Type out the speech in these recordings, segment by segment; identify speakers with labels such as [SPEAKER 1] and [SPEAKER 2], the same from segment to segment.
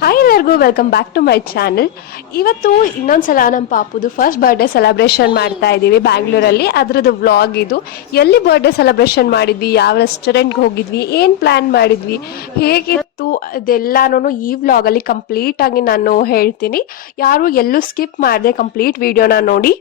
[SPEAKER 1] Hi ಎಲ್ಲರಿಗೂ welcome back to my channel ಇವತ್ತು ಇನ್ನೊಂದ್ಸಲ ನಮ್ಮ ಪಾಪುದು ಫಸ್ಟ್ ಬರ್ಡೇ ಸೆಲೆಬ್ರೇಷನ್ ಮಾಡ್ತಾ ಇದ್ದೀವಿ ಬ್ಯಾಂಗ್ಳೂರಲ್ಲಿ ಅದ್ರದ್ದು ವ್ಲಾಗ್ ಇದು. ಎಲ್ಲಿ ಬರ್ಡೇ ಸೆಲೆಬ್ರೇಷನ್ ಮಾಡಿದ್ವಿ, ಯಾವ ರೆಸ್ಟೋರೆಂಟ್ಗೆ ಹೋಗಿದ್ವಿ, ಏನು ಪ್ಲ್ಯಾನ್ ಮಾಡಿದ್ವಿ, ಹೇಗಿತ್ತು ಅದೆಲ್ಲಾನು ಈ ವ್ಲಾಗಲ್ಲಿ ಕಂಪ್ಲೀಟ್ ಆಗಿ ನಾನು ಹೇಳ್ತೀನಿ. ಯಾರು ಎಲ್ಲೂ ಸ್ಕಿಪ್ ಮಾಡದೆ ಕಂಪ್ಲೀಟ್ ವಿಡಿಯೋನ ನೋಡಿ.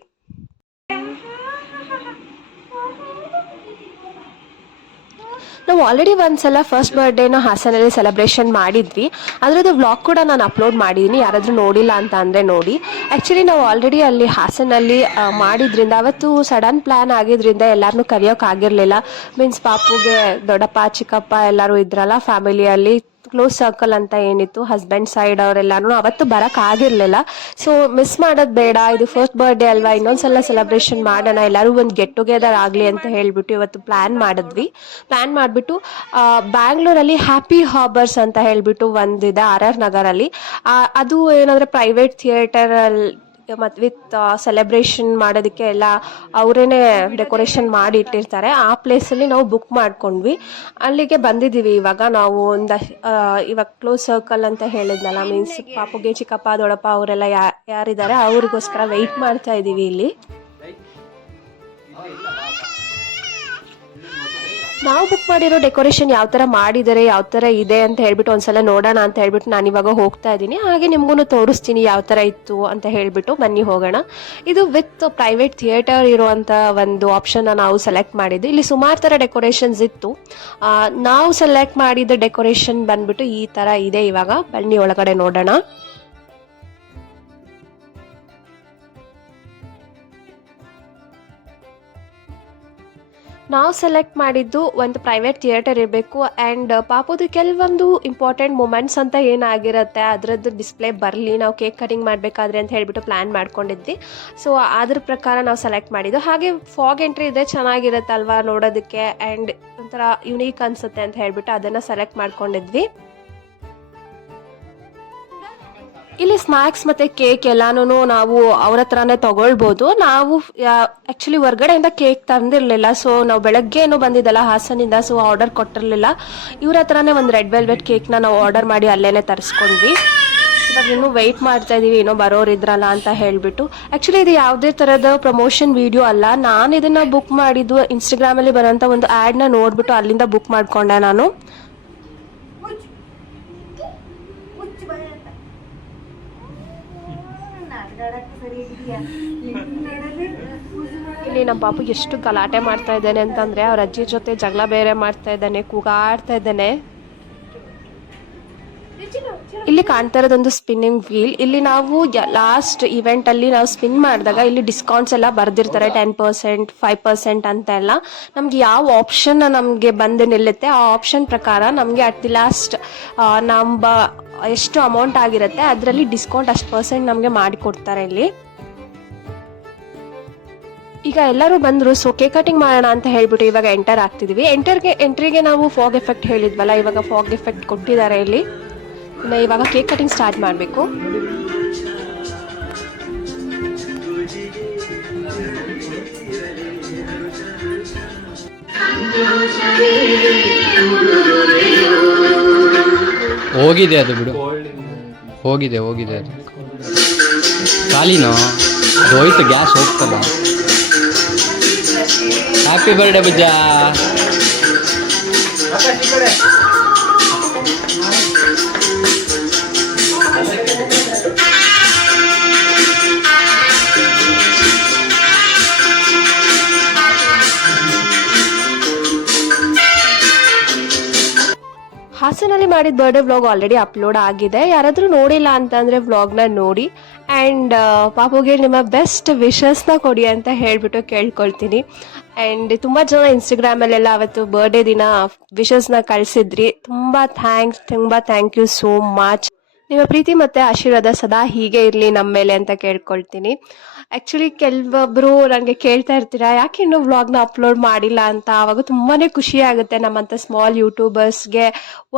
[SPEAKER 1] ನಾವು ಆಲ್ರೆಡಿ ಒಂದ್ಸಲ ಫಸ್ಟ್ ಬರ್ಡೇನ ಹಾಸನಲ್ಲಿ ಸೆಲೆಬ್ರೇಷನ್ ಮಾಡಿದ್ವಿ. ಅದರದ್ದು ವ್ಲಾಗ್ ಕೂಡ ನಾನು ಅಪ್ಲೋಡ್ ಮಾಡಿದ್ದೀನಿ ಯಾರಾದರೂ ನೋಡಿಲ್ಲ ಅಂತ ಅಂದರೆ ನೋಡಿ. ಆ್ಯಕ್ಚುಲಿ ನಾವು ಆಲ್ರೆಡಿ ಅಲ್ಲಿ ಹಾಸನಲ್ಲಿ ಮಾಡಿದ್ರಿಂದ ಅವತ್ತು ಸಡನ್ ಪ್ಲ್ಯಾನ್ ಆಗಿದ್ರಿಂದ ಎಲ್ಲರನ್ನೂ ಕರೆಯೋಕ್ಕಾಗಿರಲಿಲ್ಲ ಮೀನ್ಸ್ ಪಾಪುಗೆ ದೊಡ್ಡಪ್ಪ, ಚಿಕ್ಕಪ್ಪ ಎಲ್ಲರೂ ಇದ್ರಲ್ಲ ಫ್ಯಾಮಿಲಿಯಲ್ಲಿ ಕ್ಲೋಸ್ ಸರ್ಕಲ್ ಅಂತ ಏನಿತ್ತು ಹಸ್ಬೆಂಡ್ ಸೈಡ್ ಅವರೆಲ್ಲಾನು ಅವತ್ತು ಬರಕ್ ಆಗಿರ್ಲಿಲ್ಲ. ಸೊ ಮಿಸ್ ಮಾಡೋದು ಬೇಡ, ಇದು ಫಸ್ಟ್ ಬರ್ಡೇ ಅಲ್ವಾ, ಇನ್ನೊಂದ್ಸಲ ಸೆಲೆಬ್ರೇಷನ್ ಮಾಡೋಣ, ಎಲ್ಲರೂ ಒಂದು ಗೆಟ್ ಟುಗೆದರ್ ಆಗಲಿ ಅಂತ ಹೇಳ್ಬಿಟ್ಟು ಇವತ್ತು ಪ್ಲಾನ್ ಮಾಡಿದ್ವಿ. ಪ್ಲಾನ್ ಮಾಡಿಬಿಟ್ಟು ಬ್ಯಾಂಗ್ಳೂರಲ್ಲಿ ಹ್ಯಾಪಿ ಹಾಬರ್ಸ್ ಅಂತ ಹೇಳ್ಬಿಟ್ಟು ಒಂದಿದೆ, ಆರ್ ಆರ್ ನಗರಲ್ಲಿ. ಅದು ಏನಂದ್ರೆ ಪ್ರೈವೇಟ್ ಥಿಯೇಟರ್ ಮತ್ತು ವಿತ್ ಸೆಲೆಬ್ರೇಷನ್ ಮಾಡೋದಕ್ಕೆ ಎಲ್ಲ ಅವರೇನೆ ಡೆಕೋರೇಷನ್ ಮಾಡಿ ಇಟ್ಟಿರ್ತಾರೆ. ಆ ಪ್ಲೇಸಲ್ಲಿ ನಾವು ಬುಕ್ ಮಾಡ್ಕೊಂಡ್ವಿ. ಅಲ್ಲಿಗೆ ಬಂದಿದ್ದೀವಿ. ಇವಾಗ ನಾವು ಒಂದು ಇವಾಗ ಕ್ಲೋಸ್ ಸರ್ಕಲ್ ಅಂತ ಹೇಳಿದ್ನಲ್ಲ ಮೀನ್ಸ್ ಪಾಪುಗೆ ಚಿಕ್ಕಪ್ಪ ದೊಡಪ್ಪ ಅವರೆಲ್ಲ ಯಾರಿದ್ದಾರೆ ಅವ್ರಿಗೋಸ್ಕರ ವೆಯ್ಟ್ ಮಾಡ್ತಾ ಇದ್ದೀವಿ ಇಲ್ಲಿ. ನಾವು ಬುಕ್ ಮಾಡಿರೋ ಡೆಕೋರೇಷನ್ ಯಾವ ಥರ ಮಾಡಿದ್ದಾರೆ ಯಾವ ಥರ ಇದೆ ಅಂತ ಹೇಳ್ಬಿಟ್ಟು ಒಂದ್ಸಲ ನೋಡೋಣ ಅಂತ ಹೇಳ್ಬಿಟ್ಟು ನಾನು ಇವಾಗ ಹೋಗ್ತಾ ಇದ್ದೀನಿ. ಹಾಗೆ ನಿಮ್ಗೂ ತೋರಿಸ್ತೀನಿ ಯಾವ ಥರ ಇತ್ತು ಅಂತ ಹೇಳ್ಬಿಟ್ಟು ಬನ್ನಿ ಹೋಗೋಣ. ಇದು ವಿತ್ ಪ್ರೈವೇಟ್ ಥಿಯೇಟರ್ ಇರುವಂಥ ಒಂದು ಆಪ್ಷನ್ನ ನಾವು ಸೆಲೆಕ್ಟ್ ಮಾಡಿದ್ವಿ ಇಲ್ಲಿ ಸುಮಾರು ಥರ ಡೆಕೋರೇಷನ್ಸ್ ಇತ್ತು. ನಾವು ಸೆಲೆಕ್ಟ್ ಮಾಡಿದ ಡೆಕೋರೇಷನ್ ಬಂದ್ಬಿಟ್ಟು ಈ ಥರ ಇದೆ ಇವಾಗ. ಬನ್ನಿ ಒಳಗಡೆ ನೋಡೋಣ. ನಾವು ಸೆಲೆಕ್ಟ್ ಮಾಡಿದ್ದು ಒಂದು ಪ್ರೈವೇಟ್ ಥಿಯೇಟರ್ ಇರಬೇಕು ಆ್ಯಂಡ್ ಪಾಪುದು ಕೆಲವೊಂದು ಇಂಪಾರ್ಟೆಂಟ್ ಮೂಮೆಂಟ್ಸ್ ಅಂತ ಏನಾಗಿರುತ್ತೆ, ಅದರದ್ದು ಡಿಸ್ಪ್ಲೇ ಬರಲಿ, ನಾವು ಕೇಕ್ ಕಟಿಂಗ್ ಮಾಡಬೇಕಾದ್ರೆ ಅಂತ ಹೇಳಿಬಿಟ್ಟು ಪ್ಲ್ಯಾನ್ ಮಾಡ್ಕೊಂಡಿದ್ವಿ. ಸೊ ಅದ್ರ ಪ್ರಕಾರ ನಾವು ಸೆಲೆಕ್ಟ್ ಮಾಡಿದ್ದು. ಹಾಗೆ ಫಾಗ್ ಎಂಟ್ರಿ ಇದೆ ಚೆನ್ನಾಗಿರುತ್ತಲ್ವಾ ನೋಡೋದಕ್ಕೆ ಆ್ಯಂಡ್ ಒಂಥರ ಯುನೀಕ್ ಅನಿಸುತ್ತೆ ಅಂತ ಹೇಳಿಬಿಟ್ಟು ಅದನ್ನು ಸೆಲೆಕ್ಟ್ ಮಾಡ್ಕೊಂಡಿದ್ವಿ. ಇಲ್ಲಿ ಸ್ನಾಕ್ಸ್ ಮತ್ತೆ ಕೇಕ್ ಎಲ್ಲಾನು ನಾವು ಅವ್ರ ಹತ್ರನೇ ತಗೊಳ್ಬೋದು. ನಾವು ಆಕ್ಚುಲಿ ಹೊರ್ಗಡೆಯಿಂದ ಕೇಕ್ ತಂದಿರಲಿಲ್ಲ. ಸೊ ನಾವು ಬೆಳಗ್ಗೆ ಏನು ಬಂದಿದ್ದಲ್ಲ, ಹಾಸನಿಂದ ಸೊ ಆರ್ಡರ್ ಕೊಟ್ಟಿರಲಿಲ್ಲ. ಇವ್ರ ಹತ್ರನೇ ಒಂದು ರೆಡ್ ವೆಲ್ವೆಟ್ ಕೇಕ್ನ ನಾವು ಆರ್ಡರ್ ಮಾಡಿ ಅಲ್ಲೇನೆ ತರಿಸ್ಕೊಂಡ್ವಿ. ಇನ್ನೂ ವೆಯ್ಟ್ ಮಾಡ್ತಾ ಇದೀವಿ ಏನೋ ಬರೋರು ಇದ್ರಲ್ಲ ಅಂತ ಹೇಳ್ಬಿಟ್ಟು. ಆಕ್ಚುಲಿ ಇದು ಯಾವುದೇ ಥರದ ಪ್ರಮೋಷನ್ ವಿಡಿಯೋ ಅಲ್ಲ. ನಾನು ಇದನ್ನ ಬುಕ್ ಮಾಡಿದ್ದು ಇನ್ಸ್ಟಾಗ್ರಾಮಲ್ಲಿ ಬರೋಂಥ ಒಂದು ಆ್ಯಡ್ನ ನೋಡ್ಬಿಟ್ಟು ಅಲ್ಲಿಂದ ಬುಕ್ ಮಾಡ್ಕೊಂಡೆ ನಾನು. ಇಲ್ಲಿ ನಮ್ಮ ಪಾಪು ಎಷ್ಟು ಗಲಾಟೆ ಮಾಡ್ತಾ ಇದ್ದಾನೆ ಅಂತಂದ್ರೆ ಅವ್ರ ಅಜ್ಜಿ ಜೊತೆ ಜಗಳ ಬೇರೆ ಮಾಡ್ತಾ ಇದ್ದಾನೆ, ಕೂಗಾಡ್ತಾ ಇದ್ದಾನೆ. ಇಲ್ಲಿ ಕಾಣ್ತಾ ಇರೋದೊಂದು ಸ್ಪಿನ್ನಿಂಗ್ ವೀಲ್ ಇಲ್ಲಿ ನಾವು ಲಾಸ್ಟ್ ಇವೆಂಟ್ ಅಲ್ಲಿ ನಾವು ಸ್ಪಿನ್ ಮಾಡಿದಾಗ ಇಲ್ಲಿ ಡಿಸ್ಕೌಂಟ್ಸ್ ಎಲ್ಲ ಬರ್ದಿರ್ತಾರೆ ಟೆನ್ ಪರ್ಸೆಂಟ್ ಫೈವ್ ಪರ್ಸೆಂಟ್ ಅಂತ ಎಲ್ಲ ನಮ್ಗೆ ಯಾವ ಆಪ್ಷನ್ ನಮಗೆ ಬಂದು ನಿಲ್ಲುತ್ತೆ, ಆ ಆಪ್ಷನ್ ಪ್ರಕಾರ ನಮಗೆ ಅಟ್ ದಿ ಲಾಸ್ಟ್ ನಂಬ ಎಷ್ಟು ಅಮೌಂಟ್ ಆಗಿರುತ್ತೆ, ಅದರಲ್ಲಿ ಡಿಸ್ಕೌಂಟ್ ಅಷ್ಟು ಪರ್ಸೆಂಟ್ ನಮಗೆ ಮಾಡಿಕೊಡ್ತಾರೆ ಇಲ್ಲಿ. ಈಗ ಎಲ್ಲರೂ ಬಂದರು ಸೊ ಕೇಕ್ ಕಟಿಂಗ್ ಮಾಡೋಣ ಅಂತ ಹೇಳ್ಬಿಟ್ಟು ಇವಾಗ ಎಂಟರ್ ಆಗ್ತಿದೀವಿ. ಎಂಟರ್ಗೆ ಎಂಟ್ರಿಗೆ ನಾವು ಫಾಗ್ ಎಫೆಕ್ಟ್ ಹೇಳಿದ್ವಲ್ಲ, ಇವಾಗ ಫಾಗ್ ಎಫೆಕ್ಟ್ ಕೊಟ್ಟಿದ್ದಾರೆ ಇಲ್ಲಿ. ಇನ್ನು ಇವಾಗ ಕೇಕ್ ಕಟಿಂಗ್ ಸ್ಟಾರ್ಟ್ ಮಾಡಬೇಕು.
[SPEAKER 2] ಹೋಗಿದೆ ಅದು ಬಿಡು. ಹೋಗಿದೆ ಹೋಗಿದೆ ಅದು. ಖಾಲಿನೋ ಹೋಯ್ತು ಗ್ಯಾಸ್ ಹೋಗ್ತಲ್ಲ. ಹ್ಯಾಪಿ ಬರ್ಡೇ ಬುಜ್ಜ
[SPEAKER 1] ಹಾಸನಲ್ಲಿ ಮಾಡಿದ ಬರ್ಡೇ ವ್ಲಾಗ್ ಆಲ್ರೆಡಿ ಅಪ್ಲೋಡ್ ಆಗಿದೆ. ಯಾರಾದರೂ ನೋಡಿಲ್ಲ ಅಂತಂದರೆ ವ್ಲಾಗ್ನ ನೋಡಿ. ಆ್ಯಂಡ್ ಪಾಪುಗೆ ನಿಮ್ಮ ಬೆಸ್ಟ್ ವಿಷಸ್ನ ಕೊಡಿ ಅಂತ ಹೇಳಿಬಿಟ್ಟು ಕೇಳ್ಕೊಳ್ತೀನಿ. ಆ್ಯಂಡ್ ತುಂಬ ಜನ ಇನ್ಸ್ಟಾಗ್ರಾಮಲ್ಲೆಲ್ಲ ಅವತ್ತು ಬರ್ಡೇ ದಿನ ವಿಷಸ್ನ ಕಳಿಸಿದ್ರಿ. ತುಂಬ ಥ್ಯಾಂಕ್ಸ್ ತುಂಬ ಥ್ಯಾಂಕ್ ಯು ಸೋ ಮಚ್ ನಿಮ್ಮ ಪ್ರೀತಿ ಮತ್ತು ಆಶೀರ್ವಾದ ಸದಾ ಹೀಗೆ ಇರಲಿ ನಮ್ಮ ಮೇಲೆ ಅಂತ ಕೇಳ್ಕೊಳ್ತೀನಿ. ಆ್ಯಕ್ಚುಲಿ ಕೆಲವೊಬ್ಬರು ನನಗೆ ಕೇಳ್ತಾ ಇರ್ತೀರಾ, ಯಾಕೆ ಇನ್ನೂ ವ್ಲಾಗ್ನ ಅಪ್ಲೋಡ್ ಮಾಡಿಲ್ಲ ಅಂತ? ಆವಾಗ ತುಂಬಾ ಖುಷಿ ಆಗುತ್ತೆ ನಮ್ಮಂಥ ಸ್ಮಾಲ್ ಯೂಟ್ಯೂಬರ್ಸ್ಗೆ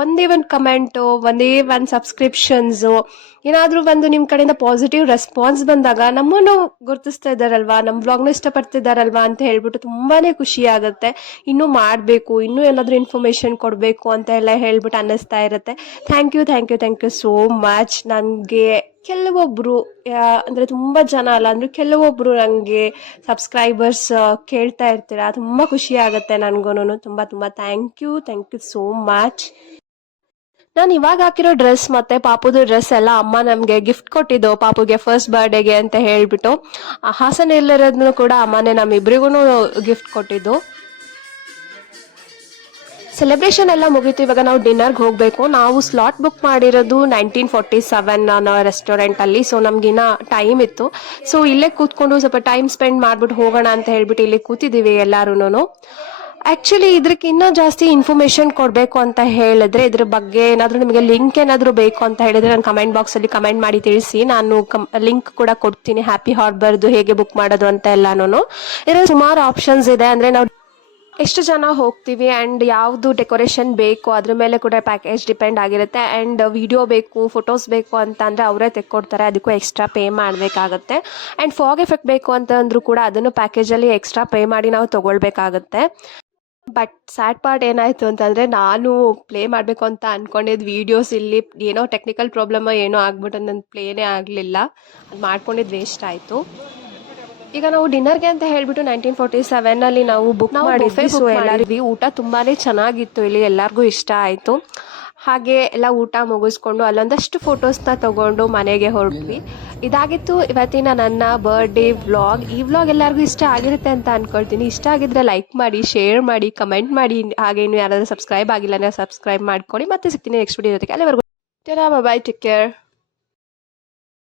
[SPEAKER 1] ಒಂದೇ ಒಂದು ಕಮೆಂಟು ಒಂದೇ ಒಂದು ಸಬ್ಸ್ಕ್ರಿಪ್ಷನ್ಸು ಏನಾದರೂ ಒಂದು ನಿಮ್ಮ ಕಡೆಯಿಂದ ಪಾಸಿಟಿವ್ ರೆಸ್ಪಾನ್ಸ್ ಬಂದಾಗ ನಮ್ಮನ್ನು ಗುರುತಿಸ್ತಾ ಇದ್ದಾರಲ್ವಾ ನಮ್ಮ ವ್ಲಾಗ್ನ ಇಷ್ಟಪಡ್ತಿದ್ದಾರಲ್ವಾ ಅಂತ ಹೇಳ್ಬಿಟ್ಟು ತುಂಬಾ ಖುಷಿ ಆಗುತ್ತೆ. ಇನ್ನೂ ಮಾಡಬೇಕು, ಇನ್ನೂ ಏನಾದರೂ ಇನ್ಫಾರ್ಮೇಷನ್ ಕೊಡಬೇಕು ಅಂತ ಎಲ್ಲ ಹೇಳ್ಬಿಟ್ಟು ಅನ್ನಿಸ್ತಾ ಇರುತ್ತೆ. Thank you thank you thank you so much ನನಗೆ ಕೆಲವೊಬ್ಬರು ಅಂದರೆ ತುಂಬ ಜನ ಅಲ್ಲ, ಅಂದರೆ ಕೆಲವೊಬ್ಬರು ನನಗೆ ಸಬ್ಸ್ಕ್ರೈಬರ್ಸ್ ಕೇಳ್ತಾ ಇರ್ತೀರಾ, ತುಂಬ ಖುಷಿ ಆಗುತ್ತೆ ನನ್ಗೂನು ತುಂಬ ತುಂಬ thank you thank you so much ನಾನು ಇವಾಗ ಹಾಕಿರೋ ಡ್ರೆಸ್ ಮತ್ತೆ ಪಾಪುದು ಡ್ರೆಸ್ ಎಲ್ಲ ಅಮ್ಮ ನಮಗೆ ಗಿಫ್ಟ್ ಕೊಟ್ಟಿದ್ದು, ಪಾಪುಗೆ ಫಸ್ಟ್ ಬರ್ಡೇಗೆ ಅಂತ ಹೇಳ್ಬಿಟ್ಟು. ಆ ಹಾಸನಲ್ಲಿರೋದನ್ನು ಕೂಡ ಅಮ್ಮನೇ ನಮ್ಮಿಬ್ರಿಗೂ ಗಿಫ್ಟ್ ಕೊಟ್ಟಿದ್ದು. ಸೆಲೆಬ್ರೇಷನ್ ಎಲ್ಲ ಮುಗೀತು. ಇವಾಗ ನಾವು ಡಿನ್ನರ್ಗೆ ಹೋಗಬೇಕು. ನಾವು ಸ್ಲಾಟ್ ಬುಕ್ ಮಾಡಿರೋದು ನೈನ್ಟೀನ್ ಫೋರ್ಟಿ ಸೆವೆನ್ ರೆಸ್ಟೋರೆಂಟಲ್ಲಿ ಸೊ ನಮಗಿನ್ನ ಟೈಮ್ ಇತ್ತು. ಸೊ ಇಲ್ಲೇ ಕೂತ್ಕೊಂಡು ಸ್ವಲ್ಪ ಟೈಮ್ ಸ್ಪೆಂಡ್ ಮಾಡ್ಬಿಟ್ಟು ಹೋಗೋಣ ಅಂತ ಹೇಳ್ಬಿಟ್ಟು ಇಲ್ಲಿ ಕೂತಿದ್ದೀವಿ ಎಲ್ಲರೂ ಆ್ಯಕ್ಚುಲಿ ಇದಕ್ಕಿನ್ನ ಜಾಸ್ತಿ ಇನ್ಫಾರ್ಮೇಷನ್ ಕೊಡಬೇಕು ಅಂತ ಹೇಳಿದ್ರೆ, ಇದ್ರ ಬಗ್ಗೆ ಏನಾದರೂ ನಿಮಗೆ ಲಿಂಕ್ ಏನಾದರೂ ಬೇಕು ಅಂತ ಹೇಳಿದ್ರೆ ನಾನು ಕಮೆಂಟ್ ಬಾಕ್ಸಲ್ಲಿ ಕಮೆಂಟ್ ಮಾಡಿ ತಿಳಿಸಿ. ನಾನು ಕಮ್ ಲಿಂಕ್ ಕೂಡ ಕೊಡ್ತೀನಿ. ಹ್ಯಾಪಿ ಹಾರ್ಬರ್ದು ಹೇಗೆ ಬುಕ್ ಮಾಡೋದು ಅಂತ ಎಲ್ಲಾನು ಇದರಲ್ಲಿ ಸುಮಾರು ಆಪ್ಷನ್ಸ್ ಇದೆ. ಅಂದರೆ ನಾವು ಎಷ್ಟು ಜನ ಹೋಗ್ತೀವಿ ಆ್ಯಂಡ್ ಯಾವುದು ಡೆಕೋರೇಷನ್ ಬೇಕು, ಅದ್ರ ಮೇಲೆ ಕೂಡ ಪ್ಯಾಕೇಜ್ ಡಿಪೆಂಡ್ ಆಗಿರುತ್ತೆ. ಆ್ಯಂಡ್ ವಿಡಿಯೋ ಬೇಕು ಫೋಟೋಸ್ ಬೇಕು ಅಂತ ಅಂದರೆ ಅವರೇ ತೆಕ್ಕೊಡ್ತಾರೆ, ಅದಕ್ಕೂ ಎಕ್ಸ್ಟ್ರಾ ಪೇ ಮಾಡಬೇಕಾಗತ್ತೆ. ಆ್ಯಂಡ್ ಫಾಗ್ ಎಫೆಕ್ಟ್ ಬೇಕು ಅಂತ ಅಂದರೂ ಕೂಡ ಅದನ್ನು ಪ್ಯಾಕೇಜಲ್ಲಿ ಎಕ್ಸ್ಟ್ರಾ ಪೇ ಮಾಡಿ ನಾವು ತೊಗೊಳ್ಬೇಕಾಗತ್ತೆ. ಬಟ್ ಸ್ಯಾಡ್ ಪಾರ್ಟ್ ಏನಾಯಿತು ಅಂತಂದರೆ ನಾನು ಪ್ಲೇ ಮಾಡಬೇಕು ಅಂತ ಅಂದ್ಕೊಂಡಿದ್ದು ವೀಡಿಯೋಸ್ ಇಲ್ಲಿ ಏನೋ ಟೆಕ್ನಿಕಲ್ ಪ್ರಾಬ್ಲಮ್ ಏನೋ ಆಗ್ಬಿಟ್ಟು ನನ್ನ ಪ್ಲೇನೇ ಆಗಲಿಲ್ಲ. ಅದು ಮಾಡ್ಕೊಂಡಿದ್ದು ವೇಸ್ಟ್ ಆಯಿತು. ಈಗ ನಾವು ಡಿನ್ನರ್ಗೆ ಅಂತ ಹೇಳ್ಬಿಟ್ಟು ನೈನ್ಟೀನ್ ಫೋರ್ಟಿ ಸೆವೆನಲ್ಲಿ ನಾವು ಬುಕ್ ಮಾಡಿದ್ವಿ. ಸೊ ಎಲ್ಲರಿಗೂ ಊಟ ತುಂಬಾನೇ ಚೆನ್ನಾಗಿತ್ತು ಇಲ್ಲಿ. ಎಲ್ಲರಿಗೂ ಇಷ್ಟ ಆಯ್ತು. ಹಾಗೆ ಎಲ್ಲ ಊಟ ಮುಗಿಸ್ಕೊಂಡು ಅಲ್ಲೊಂದಷ್ಟು ಫೋಟೋಸ್ನ ತಗೊಂಡು ಮನೆಗೆ ಹೊರಟ್ವಿ. ಇದಾಗಿತ್ತು ಇವತ್ತಿನ ನನ್ನ ಬರ್ಡೇ ವ್ಲಾಗ್ ಈ ವ್ಲಾಗ್ ಎಲ್ಲರಿಗೂ ಇಷ್ಟ ಆಗಿರುತ್ತೆ ಅಂತ ಅನ್ಕೊಳ್ತೀನಿ. ಇಷ್ಟ ಆಗಿದ್ರೆ ಲೈಕ್ ಮಾಡಿ ಶೇರ್ ಮಾಡಿ ಕಮೆಂಟ್ ಮಾಡಿ. ಹಾಗೆ ಇನ್ನು ಯಾರಾದರೂ ಸಬ್ಸ್ಕ್ರೈಬ್ ಆಗಿಲ್ಲ ಅಂದ್ರೆ ಸಬ್ಸ್ಕ್ರೈಬ್ ಮಾಡ್ಕೊಳ್ಳಿ. ಮತ್ತೆ ಸಿಗ್ತೀನಿ ನೆಕ್ಸ್ಟ್ ವಿಡಿಯೋ ಜೊತೆಗೆ. ಅಲ್ಲಿವರೆಗೂ. Bye take care